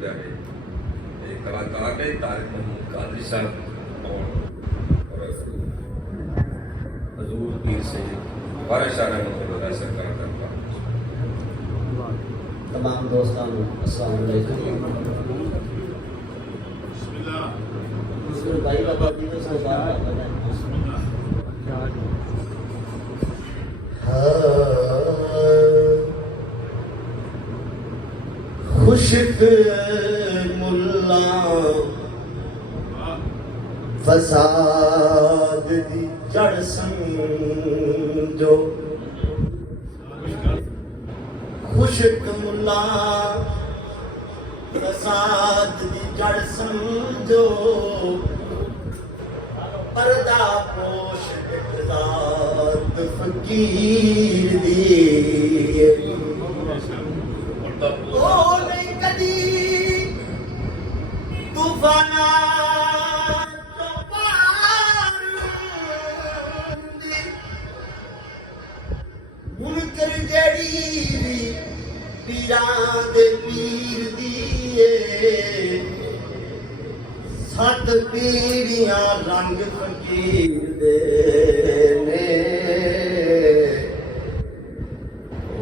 प्यारे एक कलाकार ने तारिक महमूद कादरी साहब और हजूर पीर से बारह शाह रहमतुल्लाह सरकार का तमाम दोस्तों अस्सलाम वालेकुम। भाई का बात से बात खुशक मुल्ला फसाद दी जड़ समझो खुशक मुल्ला फसाद दी जड़ समझो पर्दा पोश इक़्तिदाद फकीर दी ओ नहीं कदी तूफाना तो पार दी मुनकर जड़ी पीरा दे पीर दिए सत पीड़ियां रंग फकीर दे ने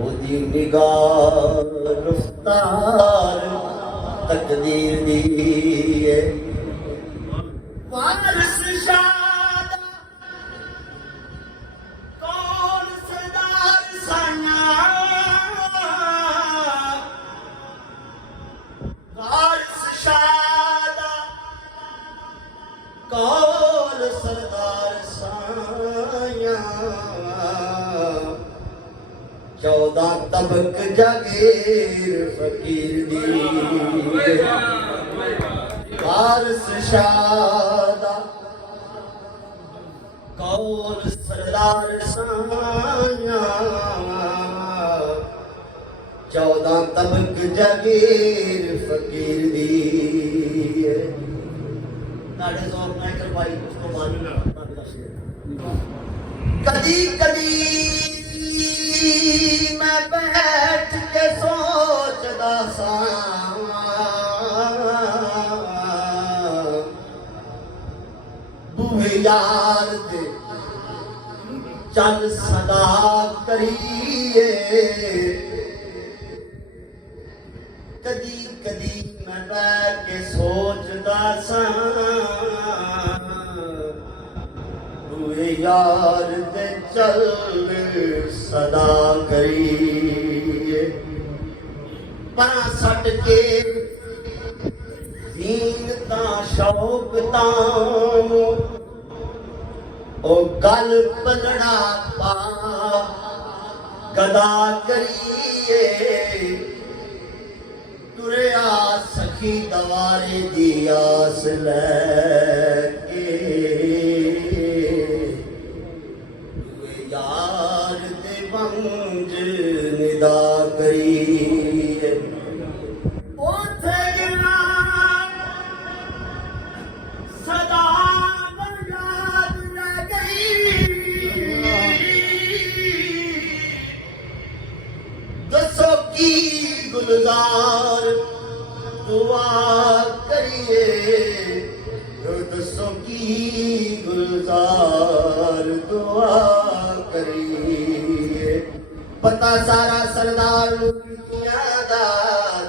ओदी निगाह रफ्तार तकदीर दी है वारिस शाद कौन सरदार साना वारिस शाद कौन सरदार साया 14 तबक जागीर फकीर दी वारिस शादा कौल सरदार साया 14 तबक जागीर फकीर दी नाड़े तो अपना करवाई उसको मानी कदी कदी मैं बैठ के सोचदा सा बूहे यार दे चल सदा करिए कदी कदी मैं बैठ के सोचदा सा बूहे यार दे चल सदा करिए परा सट के दीन ता शौक ता ओ गल पलड़ा पा गदा करिए तुरया सखी दवारे दी आस लैके यार दे बंज निदा करिए ओथे गिरा सदा याद रह गई दसो की गुलजार दुआ करिए दसो की गुलजार दुआ करिए पता सारा सरदार दा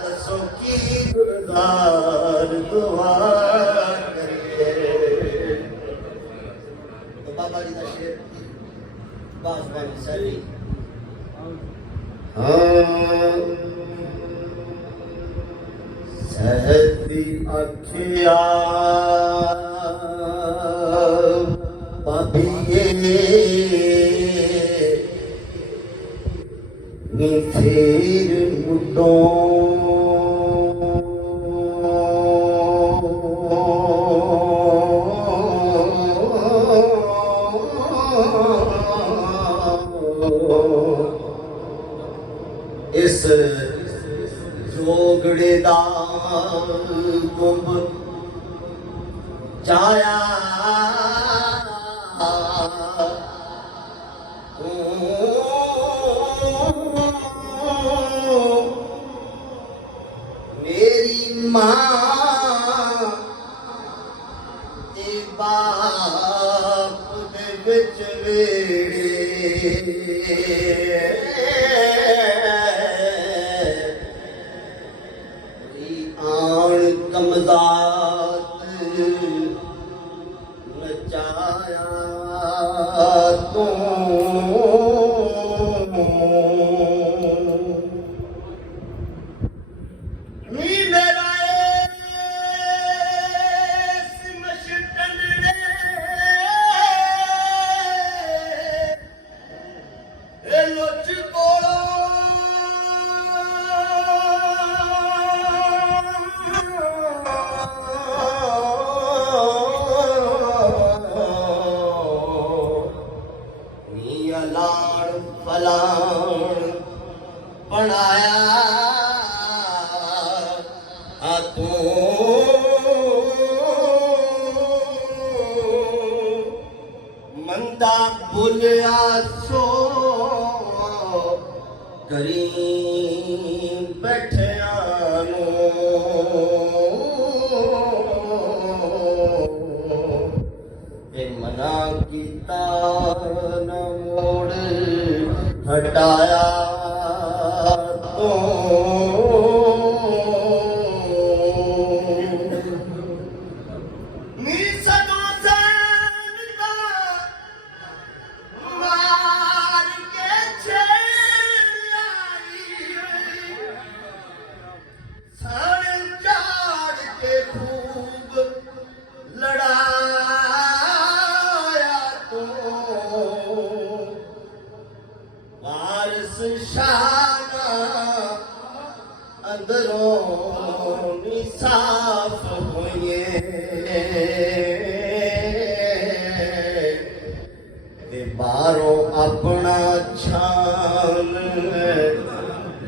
दसो की गुलजार दुआ करिए तो बाबा जी का शेर बाज़ सरी सहती अखिया पापिए फिर मुद्दों इस जोगड़े दा गुंब जाया मेरी मां ते बाप दे विच वेड़े आण कमदात नचाया तू लाड़ फलाण बनाया तू मंदा भुलिया सो गरीब बैठिया मना कीता न मोड़ हटाया तो शाना अंदरों साफ हुए बारों अपना छान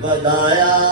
बदाया